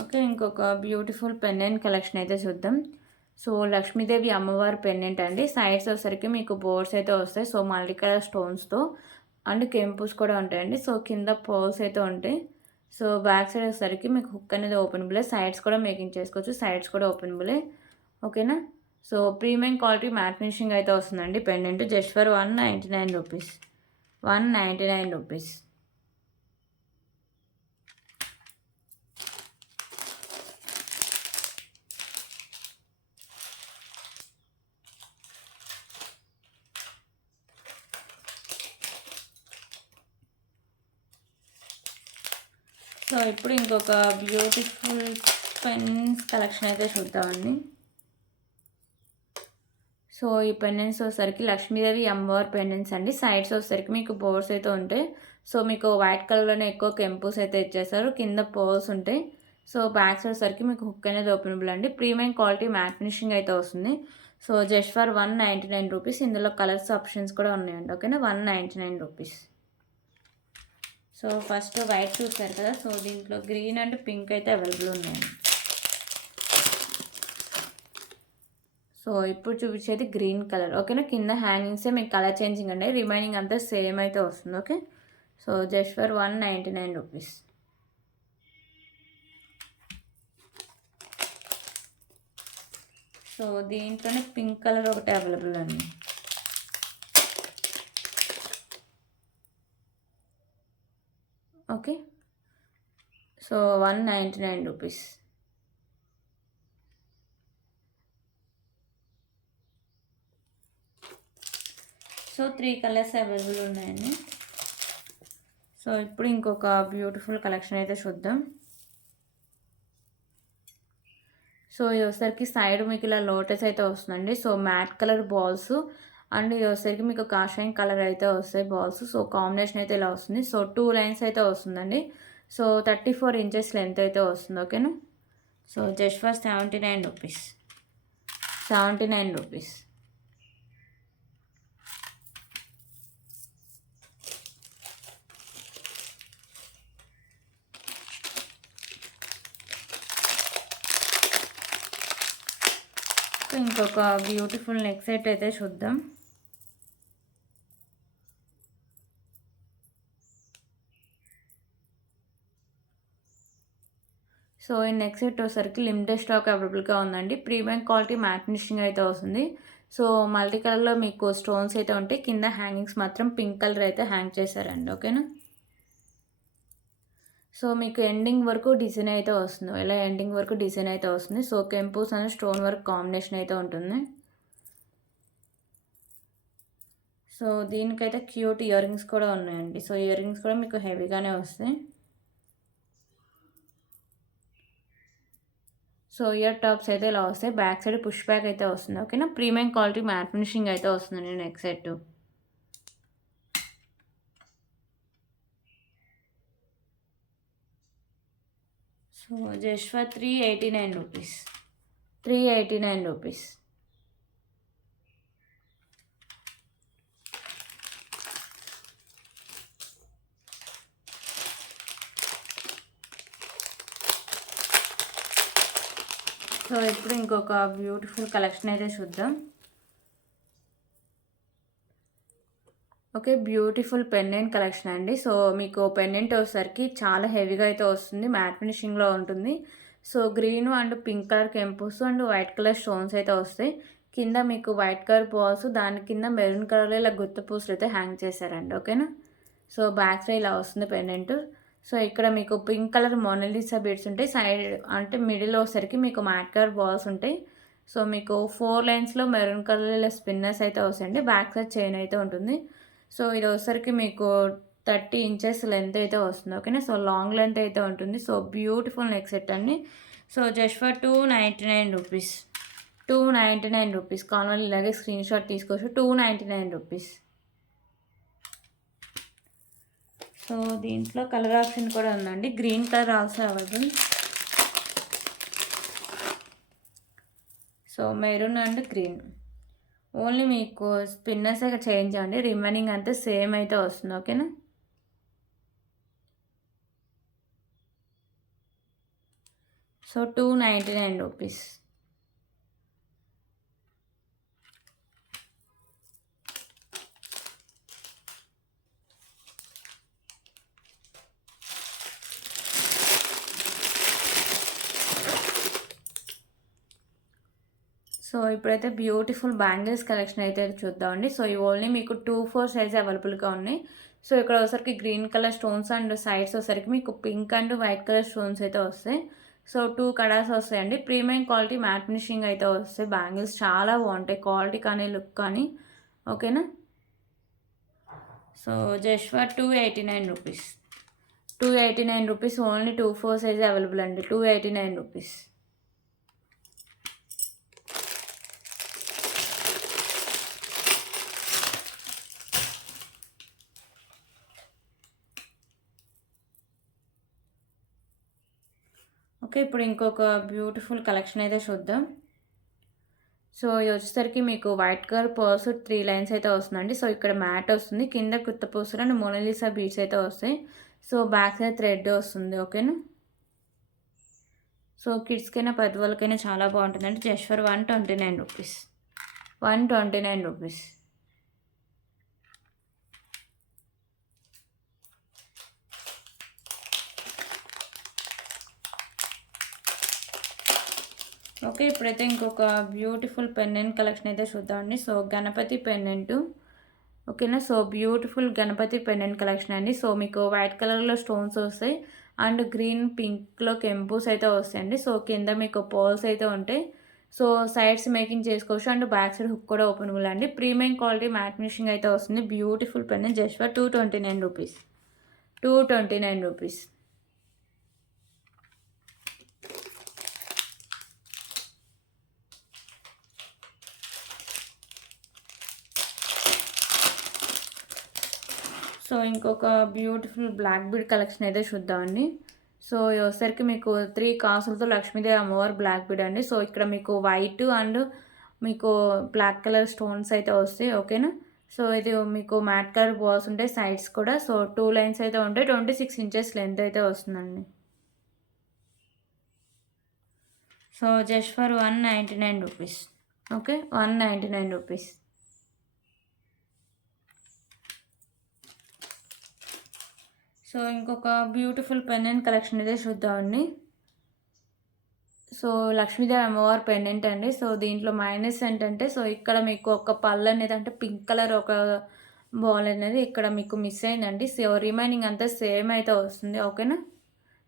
Okay, ఇంకొక బ్యూటిఫుల్ పెండెంట్ కలెక్షన్ అయితే చూద్దాం. సో లక్ష్మీదేవి అమ్మవారి పెండెంట్ అండి. సైడ్స్ వచ్చేసరికి మీకు బోర్డ్స్ అయితే వస్తాయి. సో మల్టీ కలర్ స్టోన్స్తో అండ్ కెంపుస్ కూడా ఉంటాయండి. సో కింద పర్ల్స్ అయితే ఉంటాయి. సో బ్యాక్ సైడ్ వచ్చేసరికి మీకు హుక్ అనేది ఓపెనబులే. సైడ్స్ కూడా మేకింగ్ చేసుకోవచ్చు. సైడ్స్ కూడా ఓపెనబులే. ఓకేనా. So premium quality matte finishing అయితే వస్తుందండి pendant. Just for 199 rupees. 199 rupees. So ఇప్పుడు ఇంకొక బ్యూటిఫుల్ పెన్స్ కలెక్షన్ అయితే చూద్దామండి. సో ఈ పెండెంట్స్ వచ్చేసరికి లక్ష్మీదేవి అమ్మవారి పెండెంట్స్ అండి. సైడ్స్ వచ్చేసరికి మీకు బోర్డ్స్ అయితే ఉంటాయి. సో మీకు వైట్ కలర్లోనే ఎక్కువ కెంపుస్ అయితే ఇచ్చేస్తారు. కింద పర్ల్స్ ఉంటాయి. సో బ్యాక్ సైడ్ వచ్చేసరికి మీకు హుక్ అనేది ఓపెనబుల్ అండి. ప్రీమియం క్వాలిటీ మ్యాట్ ఫినిషింగ్ అయితే వస్తుంది. So just for 199 rupees. ఇందులో కలర్స్ ఆప్షన్స్ కూడా ఉన్నాయండి. ఓకేనా. 199 రూపీస్. సో ఫస్ట్ వైట్ చూసారు కదా. సో దీంట్లో గ్రీన్ అండ్ పింక్ అయితే అవైలబుల్ ఉన్నాయండి. సో ఇప్పుడు చూపించేది గ్రీన్ కలర్. ఓకేనా. కింద హ్యాంగింగ్సే మీకు కలర్ చేంజింగ్ అండి. రిమైనింగ్ అంతా సేమ్ అయితే వస్తుంది. Okay. So just for 199 rupees. So దీంట్లోనే పింక్ కలర్ ఒకటి అవైలబుల్ అండి. Okay. So 199 rupees. So 3 colours available ఉన్నాయండి. సో ఇప్పుడు ఇంకొక బ్యూటిఫుల్ కలెక్షన్ అయితే చూద్దాం. సో ఇది వచ్చేసరికి సైడ్ మీకు ఇలా లోటస్ అయితే వస్తుందండి. So mat colour balls and ఇది వచ్చేసరికి మీకు కాషాయం కలర్ అయితే వస్తాయి బాల్స్. సో కాంబినేషన్ అయితే ఇలా వస్తుంది. సో 2 లైన్స్ అయితే వస్తుందండి. సో 34 ఇంచెస్ లెంత్ అయితే వస్తుంది. ఓకేనా. So just for 79 rupees. 79 rupees. ఇంకొక బ్యూటిఫుల్ నెక్ సెట్ అయితే చూద్దాం. సో ఈ నెక్ సెట్ వచ్చేసరికి లిమిటెడ్ స్టాక్ అవైలబుల్గా ఉందండి. ప్రీమియం క్వాలిటీ మ్యాట్ ఫినిషింగ్ అయితే వస్తుంది. సో మల్టీ కలర్లో మీకు స్టోన్స్ అయితే ఉంటాయి. కింద హ్యాంగింగ్స్ మాత్రం పింక్ కలర్ అయితే హ్యాంగ్ చేశారండి. ఓకేనా. సో మీకు ఎండింగ్ వరకు డిజైన్ అయితే వస్తుంది. ఇలా ఎండింగ్ వరకు డిజైన్ అయితే వస్తుంది. సో కెంపుస్ అండ్ స్టోన్ వర్క్ కాంబినేషన్ అయితే ఉంటుంది. సో దీనికైతే క్యూట్ ఇయర్ రింగ్స్ కూడా ఉన్నాయండి. సో ఇయర్ రింగ్స్ కూడా మీకు హెవీగానే వస్తాయి. సో ఇయర్ టాప్స్ అయితే ఇలా వస్తాయి. బ్యాక్ సైడ్ పుష్ బ్యాక్ అయితే వస్తుంది. ఓకేనా. ప్రీమియం క్వాలిటీ మ్యాట్ ఫినిషింగ్ అయితే వస్తుందండి neck set. So just for 389 rupees. 389 rupees. So ఇప్పుడు ఇంకొక బ్యూటిఫుల్ కలెక్షన్ అయితే చూద్దాం. ఓకే. బ్యూటిఫుల్ పెండెంట్ కలెక్షన్ అండి. సో, మీకు పెండెంట్ వచ్చేసరికి చాలా హెవీగా అయితే వస్తుంది. మ్యాట్ ఫినిషింగ్‌లో ఉంటుంది. So, green and pink colour కెంపుస్ అండ్ వైట్ కలర్ స్టోన్స్ అయితే వస్తాయి. కింద మీకు వైట్ కలర్ బాల్స్, దాని కింద మెరూన్ కలర్‌లో ఇలా గుత్త పూసలైతే హ్యాంగ్ చేశారండి. ఓకేనా? సో, బ్యాక్ సైడ్ ఇలా వస్తుంది పెండెంట్. సో, ఇక్కడ మీకు పింక్ కలర్ మోనాలిసా బీడ్స్ ఉంటాయి. సైడ్ అంటే మిడిల్‌లో వచ్చేసరికి మీకు మ్యాట్ కలర్ బాల్స్ ఉంటాయి. సో, మీకు 4 లైన్స్‌లో మెరూన్ కలర్ ఇలా స్పిన్నర్స్ అయితే వస్తాయండి. బ్యాక్ సైడ్ చైన్ అయితే ఉంటుంది. సో, ఇది వచ్చేసరికి మీకు 30 ఇంచెస్ లెంత్ అయితే వస్తుంది. ఓకేనా? సో, లాంగ్ లెంత్ అయితే ఉంటుంది. సో, బ్యూటిఫుల్ నెక్ సెట్ అండి. సో, జస్ట్ ఫర్ రూ. 299. రూ. 299 కావాలని ఇలాగే స్క్రీన్ షాట్ తీసుకోవచ్చు. రూ. 299. సో, దీంట్లో కలర్ ఆప్షన్ కూడా ఉందండి. Green colour also available. So, maroon and green. Only మీకు స్పిన్నర్స్ చేంజ్ అండి. రిమైనింగ్ అంతా సేమ్ అయితే వస్తుంది. ఓకేనా? సో, రూ. 299. సో, ఇప్పుడైతే బ్యూటిఫుల్ బ్యాంగిల్స్ కలెక్షన్ అయితే చూద్దామండి. సో, ఇవి ఓన్లీ మీకు 2, 4 సైజ్ అవైలబుల్‌గా ఉన్నాయి. సో, ఇక్కడ వచ్చేసరికి green colour stones and sides వచ్చేసరికి మీకు pink and white colour stones అయితే వస్తాయి. సో, 2 కడాస్ వస్తాయండి. ప్రీమియం క్వాలిటీ మ్యాట్ ఫినిషింగ్ అయితే వస్తాయి. బ్యాంగిల్స్ చాలా బాగుంటాయి. క్వాలిటీ కానీ, లుక్ కానీ. ఓకేనా? సో, జస్ట్ ఫర్ రూ. 289. ఓన్లీ 2, 4 సైజ్ అవైలబుల్ అండి. రూ. 289. ఓకే. ఇప్పుడు ఇంకొక బ్యూటిఫుల్ కలెక్షన్ అయితే చూద్దాం. సో, ఇది వచ్చేసరికి మీకు వైట్ కలర్ పర్స్ 3 లైన్స్ అయితే వస్తుందండి. సో, ఇక్కడ మ్యాట్ వస్తుంది. కింద కుత్త పూసలు అండ్ మోనాలిసా బీడ్స్ అయితే వస్తాయి. సో, బ్యాక్ సైడ్ థ్రెడ్ వస్తుంది. ఓకేనా? సో, కిడ్స్‌కైనా పెద్దవాళ్ళకైనా చాలా బాగుంటుందండి. జస్ట్ ఫర్ రూ. 129. ఓకే. ఇప్పుడైతే ఇంకొక బ్యూటిఫుల్ పెండెంట్ కలెక్షన్ అయితే చూద్దామండి. So, Ganapati pendant. ఓకేనా? So, beautiful Ganapati pendant collection అండి. సో, మీకు వైట్ కలర్‌లో స్టోన్స్ వస్తాయి. అండ్ గ్రీన్, పింక్‌లో కెంపుస్ అయితే వస్తాయండి. సో, కింద మీకు పర్ల్స్ అయితే ఉంటాయి. సో, సైడ్స్ మేకింగ్ చేసుకోవచ్చు. అండ్ బ్యాక్ సైడ్ హుక్ కూడా ఓపెనబుల్ అండి. ప్రీమియం క్వాలిటీ మ్యాట్ ఫినిషింగ్ అయితే వస్తుంది. బ్యూటిఫుల్ పెండెంట్ జస్ట్ ఫర్ రూ. 229. సో, ఇంకొక బ్యూటిఫుల్ బ్లాక్ బీడ్ కలెక్షన్ అయితే చూద్దామండి. సో, ఇది వచ్చేసరికి మీకు 3 కాసులతో లక్ష్మీదేవి అమ్మవారు బ్లాక్ బీడ్ అండి. సో, ఇక్కడ మీకు వైట్ అండ్ మీకు బ్లాక్ కలర్ స్టోన్స్ అయితే వస్తాయి. ఓకేనా? సో, ఇది మీకు మ్యాట్ కలర్ బాల్స్ ఉంటాయి సైడ్స్ కూడా. సో, 2 లైన్స్ అయితే ఉంటాయి. 26 ఇంచెస్ లెంత్ అయితే వస్తుందండి. సో, జస్ట్ ఫర్ రూ. 199. ఓకే. రూ. 199. సో, ఇంకొక బ్యూటిఫుల్ పెండెంట్ కలెక్షన్ అయితే చూద్దామండి. సో, లక్ష్మీదేవి అమ్మవారి పెండెంట్ అండి. సో, దీంట్లో మైనస్ ఏంటంటే, సో, ఇక్కడ మీకు ఒక పళ్ళు అనేది అంటే పింక్ కలర్ ఒక బాల్ అనేది ఇక్కడ మీకు మిస్ అయిందండి. సో, రిమైనింగ్ అంతా సేమ్ అయితే వస్తుంది. ఓకేనా?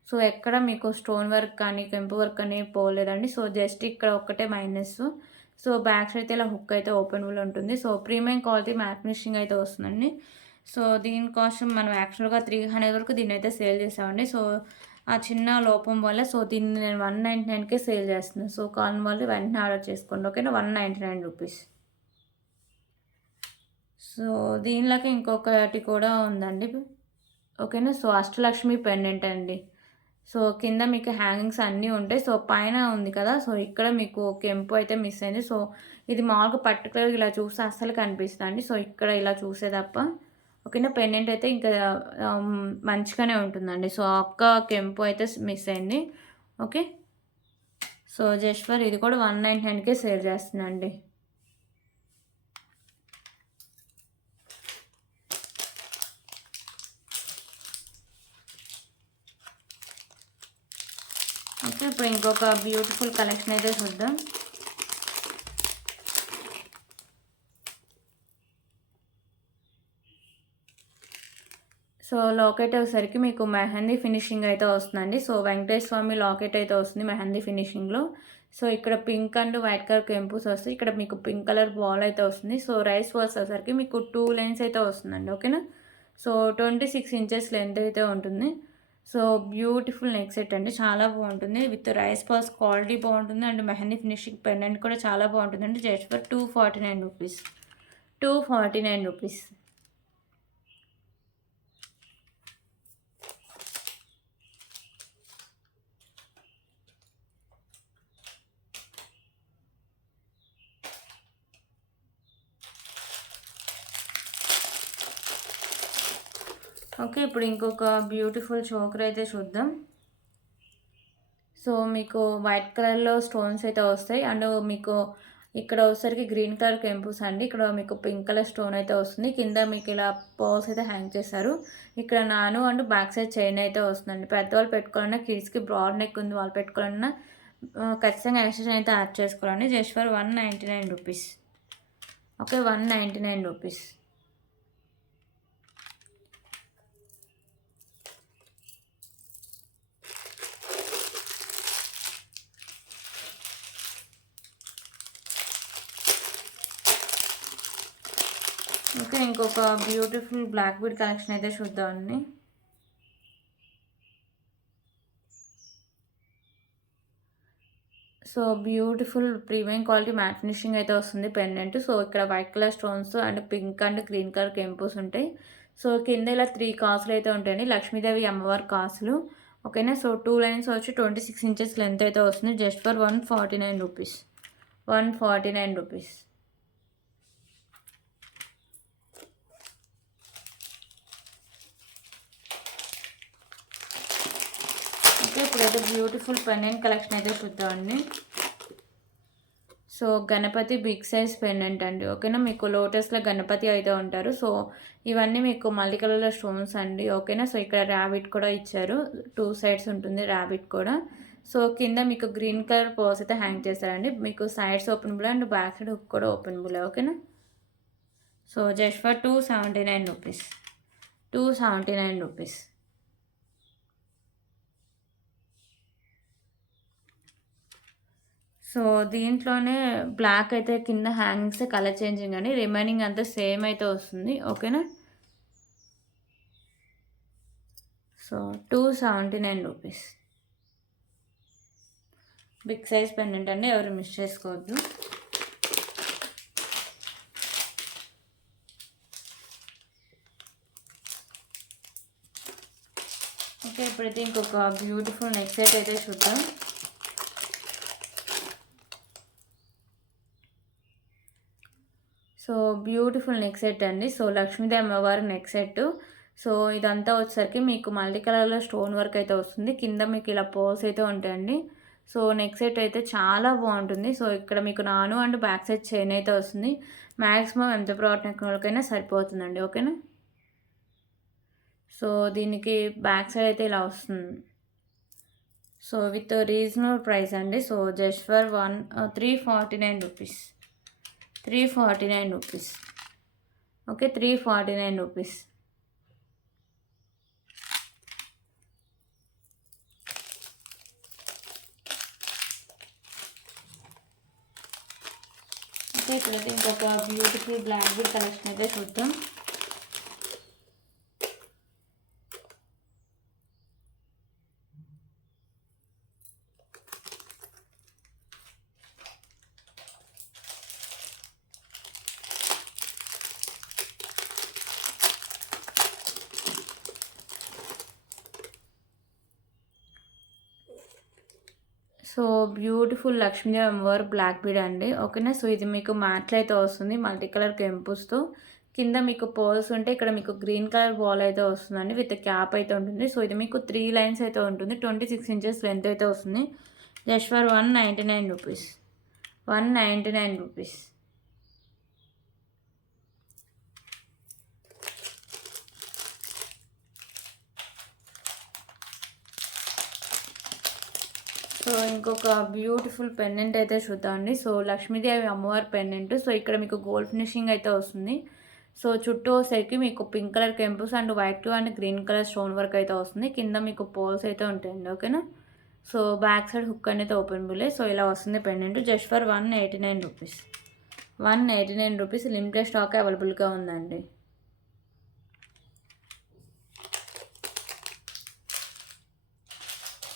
సో, ఎక్కడ మీకు స్టోన్ వర్క్ కానీ, కెంపు వర్క్ అని పోలేదండి. సో, జస్ట్ ఇక్కడ ఒక్కటే మైనస్. సో, బ్యాక్ సైడ్ అయితే ఇలా హుక్ అయితే ఓపెనబుల్ ఉంటుంది. So, premium quality matte finishing అయితే వస్తుందండి. సో, దీని కాస్ట్ మనం యాక్చువల్‌గా 300 వరకు దీన్నైతే సేల్ చేసామండి. సో, ఆ చిన్న లోపం వల్ల సో, దీన్ని నేను 199కే సేల్ చేస్తున్నాను. సో, కావాలని వాళ్ళు వెంటనే ఆర్డర్ చేసుకోండి. ఓకేనా? రూ. 199. సో, దీనిలోకి ఇంకొకటి కూడా ఉందండి. ఓకేనా? సో, అష్టలక్ష్మి పెండెంట్ అండి. సో, కింద మీకు హ్యాంగింగ్స్ అన్నీ ఉంటాయి. సో, పైన ఉంది కదా! సో, ఇక్కడ మీకు కెంపు అయితే మిస్ అయింది. సో, ఇది మామూలుగా పర్టిక్యులర్‌గా ఇలా చూస్తే అస్సలు కనిపిస్తదండి. సో, ఇక్కడ ఇలా చూసే తప్ప ఓకేనా? పెండెంట్ అయితే ఇంకా మంచిగానే ఉంటుందండి. సో, ఒక్క కెంపు అయితే మిస్ అయింది. ఓకే. సో, జస్ట్ ఫర్ ఇది కూడా 199కే సేల్ చేస్తున్నానండి. ఓకే, ఇప్పుడు ఇంకొక బ్యూటిఫుల్ కలెక్షన్ అయితే చూద్దాం. సో లాకెట్ వచ్చేసరికి మీకు మెహందీ ఫినిషింగ్ అయితే వస్తుందండి. సో వెంకటేశ్వర స్వామి లాకెట్ అయితే వస్తుంది మెహందీ ఫినిషింగ్లో. సో ఇక్కడ పింక్ అండ్ వైట్ కలర్ కెంపుస్ వస్తాయి. ఇక్కడ మీకు పింక్ కలర్ బాల్ అయితే వస్తుంది. సో రైస్ బాల్స్ వచ్చేసరికి మీకు 2 లైన్స్ అయితే వస్తుందండి. ఓకేనా. సో 26 ఇంచెస్ లెంత్ అయితే ఉంటుంది. సో బ్యూటిఫుల్ నెక్ సెట్ అండి, చాలా బాగుంటుంది. విత్ రైస్ బాల్స్ క్వాలిటీ బాగుంటుంది అండ్ మెహందీ ఫినిషింగ్ పెండెంట్ కూడా చాలా బాగుంటుందండి. Just for 249 rupees. 249 rupees. Okay, ఇప్పుడు ఇంకొక బ్యూటిఫుల్ చోకర్ అయితే చూద్దాం. సో మీకు వైట్ కలర్లో స్టోన్స్ అయితే వస్తాయి అండ్ మీకు ఇక్కడ వచ్చేసరికి గ్రీన్ కలర్ కెంపుస్ అండి. ఇక్కడ మీకు పింక్ కలర్ స్టోన్ అయితే వస్తుంది. కింద మీకు ఇలా పర్ల్స్ అయితే హ్యాంగ్ చేశారు. ఇక్కడ నాను అండ్ బ్యాక్ సైడ్ చైన్ అయితే వస్తుందండి. పెద్దవాళ్ళు పెట్టుకోవాలన్నా, కిడ్స్కి బ్రాడ్ నెక్ ఉంది వాళ్ళు పెట్టుకోవాలన్నా ఖచ్చితంగా ఎక్స్టెన్షన్ అయితే యాడ్ చేసుకోవాలండి. Just for 199 rupees. Okay, 199 rupees. Okay, ఇంకొక బ్యూటిఫుల్ బ్లాక్ బీడ్ కలెక్షన్ అయితే చూద్దామండి. So beautiful premium quality matte finishing అయితే వస్తుంది పెండెంట్. సో ఇక్కడ white colour stones and pink and green colour కెంపుస్ ఉంటాయి. సో కింద ఇలా 3 కాసులు అయితే ఉంటాయండి, లక్ష్మీదేవి అమ్మవారి కాసులు. ఓకేనా. సో 2 లైన్స్ వచ్చి 26 ఇంచెస్ లెంత్ అయితే వస్తుంది. Just for 149 rupees. 149 rupees. Okay, ఇప్పుడైతే బ్యూటిఫుల్ పెండెంట్ కలెక్షన్ అయితే చూద్దామండి. So Ganapati big size pendant అండి. ఓకేనా. మీకు లోటస్లో గణపతి అయితే ఉంటారు. సో ఇవన్నీ మీకు మల్టీ కలర్లో స్టోన్స్ అండి. ఓకేనా. సో ఇక్కడ ర్యాబిట్ కూడా ఇచ్చారు, 2 సైడ్స్ ఉంటుంది ర్యాబిట్ కూడా. సో కింద మీకు గ్రీన్ కలర్ పర్స్ అయితే హ్యాంగ్ చేస్తారండి. మీకు sides openable and back side hook కూడా ఓపెనబుల్. ఓకేనా. So just for 279 rupees. 279 rupees. So దీంట్లోనే బ్లాక్ అయితే కింద హ్యాంగింగ్స్ కలర్ చేంజింగ్ అని, రిమైనింగ్ అంతా సేమ్ అయితే వస్తుంది. ఓకేనా. So 279 rupees. Big size pendant అండి, ఎవరు మిస్ చేసుకోవద్దు. ఓకే, ఇప్పుడైతే ఇంకొక బ్యూటిఫుల్ నెక్ సెట్ అయితే చూద్దాం. సో బ్యూటిఫుల్ నెక్ సెట్ అండి. సో లక్ష్మీదేవి అమ్మవారి నెక్ సెట్. సో ఇదంతా వచ్చేసరికి మీకు మల్టీ కలర్లో స్టోన్ వర్క్ అయితే వస్తుంది. కింద మీకు ఇలా పోల్స్ అయితే ఉంటాయండి. సో నెక్ సెట్ అయితే చాలా బాగుంటుంది. సో ఇక్కడ మీకు నాను అండ్ బ్యాక్ సైడ్ చైన్ అయితే వస్తుంది. మ్యాక్సిమం ఎంత బ్రాడ్ నెక్ వాళ్ళకైనా సరిపోతుందండి. ఓకేనా. సో దీనికి బ్యాక్ సైడ్ అయితే ఇలా వస్తుంది. సో విత్ రీజనబుల్ ప్రైస్ అండి. So just for 349 rupees. 349 rupees. Okay, 349 rupees. Okay, ఇప్పుడైతే ఇంకొక బ్యూటిఫుల్ బ్లాక్ బీడ్ కలెక్షన్ అయితే చూద్దాం. సో బ్యూటిఫుల్ లక్ష్మీదేవి అమ్మవారు బ్లాక్ బీడ్ అండి. ఓకేనా. సో ఇది మీకు మ్యాట్లో అయితే వస్తుంది మల్టీ కలర్ కెంపుస్తో. కింద మీకు పర్ల్స్ ఉంటే ఇక్కడ మీకు గ్రీన్ కలర్ బాల్ అయితే వస్తుందండి, విత్ క్యాప్ అయితే ఉంటుంది. సో ఇది మీకు 3 లైన్స్ అయితే ఉంటుంది. 26 ఇంచెస్ లెంత్ అయితే వస్తుంది. Just for 199 rupees. 199 rupees. So ఇంకొక బ్యూటిఫుల్ పెండెంట్ అయితే చూద్దామండి. సో లక్ష్మీదేవి అమ్మవారి పెండెంట్. సో ఇక్కడ మీకు గోల్డ్ ఫినిషింగ్ అయితే వస్తుంది. సో చుట్టూ వచ్చేసరికి మీకు పింక్ కలర్ కెంపుస్ and white and green colour stone work అయితే వస్తుంది. కింద మీకు పోల్స్ అయితే ఉంటాయండి. ఓకేనా. సో బ్యాక్ సైడ్ హుక్ అనేది ఓపెన్ బుల్లే. సో ఇలా వస్తుంది pendant. Just for 189 rupees. 189 rupees. Limited stock అవైలబుల్గా ఉందండి.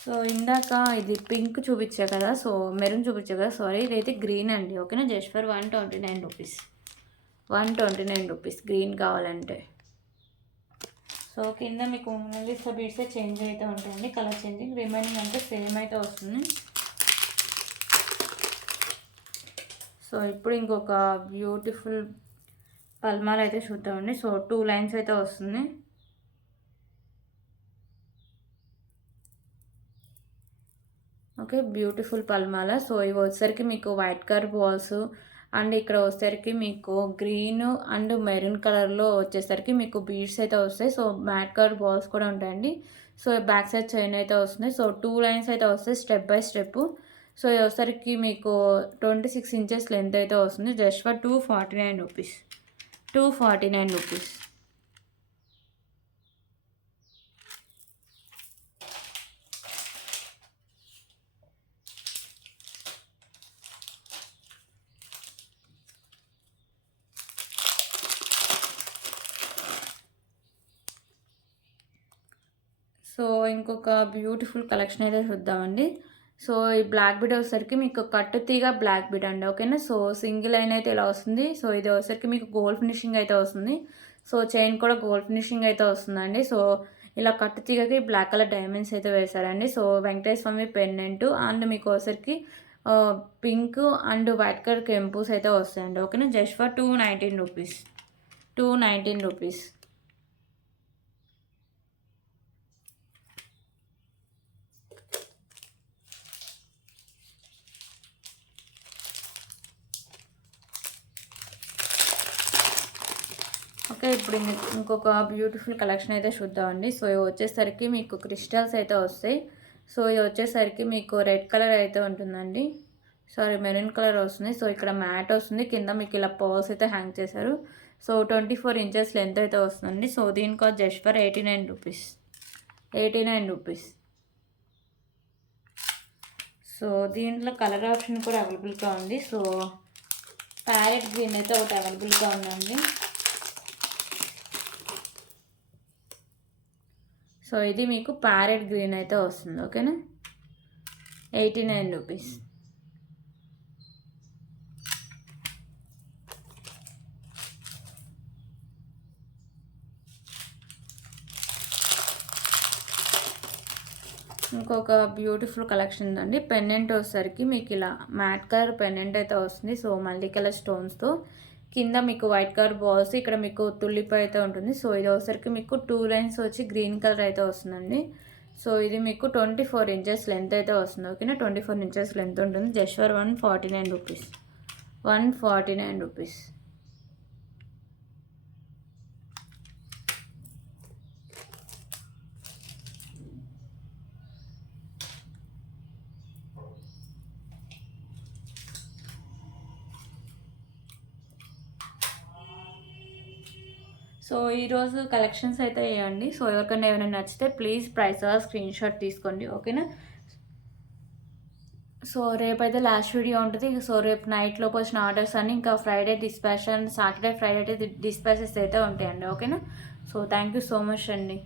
సో ఇందాక ఇది పింక్ చూపించా కదా, సో మెరూన్ చూపించా కదా, సారీ, ఇదైతే గ్రీన్ అండి. ఓకేనా. Just for 129 rupees. 129 rupees green కావాలంటే. సో కింద మీకు ఓన్లీ బీడ్సే చేంజ్ అయితే ఉంటాయండి, కలర్ చేంజింగ్. రిమైనింగ్ అంటే సేమ్ అయితే వస్తుంది. సో ఇప్పుడు ఇంకొక బ్యూటిఫుల్ పల్మాలు అయితే చూద్దామండి. సో 2 లైన్స్ అయితే వస్తుంది. Okay, beautiful పల్మాల. సో ఇవి వచ్చేసరికి మీకు వైట్ కలర్ బాల్స్ అండ్ ఇక్కడ వచ్చేసరికి మీకు గ్రీన్ అండ్ మెరూన్ కలర్లో వచ్చేసరికి మీకు బీడ్స్ అయితే వస్తాయి. సో మ్యాట్ కలర్ బాల్స్ కూడా ఉంటాయండి. సో బ్యాక్ సైడ్ చైన్ అయితే వస్తుంది. సో 2 లైన్స్ అయితే వస్తాయి స్టెప్ బై స్టెప్. సో ఇది వచ్చేసరికి మీకు 26 ఇంచెస్ లెంత్ అయితే వస్తుంది. Just for 249 rupees. 249 rupees. So ఇంకొక బ్యూటిఫుల్ కలెక్షన్ అయితే చూద్దామండి. సో ఈ బ్లాక్ బీడ్ వచ్చేసరికి మీకు కట్టు తీగ బ్లాక్ బీడ్ అండి. ఓకేనా. సో సింగిల్ లైన్ అయితే ఇలా వస్తుంది. సో ఇది వచ్చేసరికి మీకు గోల్డ్ ఫినిషింగ్ అయితే వస్తుంది. సో చైన్ కూడా గోల్డ్ ఫినిషింగ్ అయితే వస్తుందండి. సో ఇలా కట్టు తీగకి బ్లాక్ కలర్ డైమండ్స్ అయితే వేశారండి. So Venkateswara Swamy pendant and మీకు వచ్చేసరికి పింక్ అండ్ వైట్ కలర్ కెంపుస్ అయితే వస్తాయండి. ఓకేనా. Just for 219 rupees. 219 rupees. Okay, ఇప్పుడు ఇంకొక బ్యూటిఫుల్ కలెక్షన్ అయితే చూద్దామండి. సో ఇవి వచ్చేసరికి మీకు క్రిస్టల్స్ అయితే వస్తాయి. సో ఇది వచ్చేసరికి మీకు రెడ్ కలర్ అయితే ఉంటుందండి, సారీ మెరూన్ కలర్ వస్తుంది. సో ఇక్కడ మ్యాట్ వస్తుంది, కింద మీకు ఇలా పర్ల్స్ అయితే హ్యాంగ్ చేశారు. సో 24 ఇంచెస్ లెంత్ అయితే వస్తుందండి. సో దీని cost just for 89 rupees. 89 rupees. So దీంట్లో కలర్ ఆప్షన్ కూడా అవైలబుల్గా ఉంది. సో ప్యారెట్ గ్రీన్ అయితే ఒకటి అవైలబుల్గా ఉందండి. సో ఇది మీకు ప్యారెట్ గ్రీన్ అయితే వస్తుంది. ఓకేనా. 89 రూపీస్. ఇంకొక బ్యూటిఫుల్ కలెక్షన్ ఉందండి. పెండెంట్ వచ్చేసరికి మీకు ఇలా మ్యాట్ కలర్ పెండెంట్ అయితే వస్తుంది. సో మల్టీ కలర్ స్టోన్స్తో కింద మీకు వైట్ కలర్ బాల్స్, ఇక్కడ మీకు తుల్లిపై అయితే ఉంటుంది. సో ఇది వచ్చేసరికి మీకు 2 లైన్స్ వచ్చి గ్రీన్ కలర్ అయితే వస్తుందండి. సో ఇది మీకు 24 ఇంచెస్ లెంత్ అయితే వస్తుంది. ఓకేనా. 24 ఇంచెస్ లెంత్ ఉంటుంది. Just for 149 rupees. 149 rupees. So ఈరోజు కలెక్షన్స్ అయితే వేయండి. సో ఎవరికైనా ఏమైనా నచ్చితే ప్లీజ్ ప్రైస్ స్క్రీన్ షాట్ తీసుకోండి. ఓకేనా. సో రేపైతే లాస్ట్ వీడియో ఉంటుంది. సో రేపు నైట్ లోపు వచ్చిన ఆర్డర్స్ అన్ని ఇంకా Friday dispatch and Saturday Friday dispatches అయితే ఉంటాయండి. ఓకేనా. So thank you so much అండి.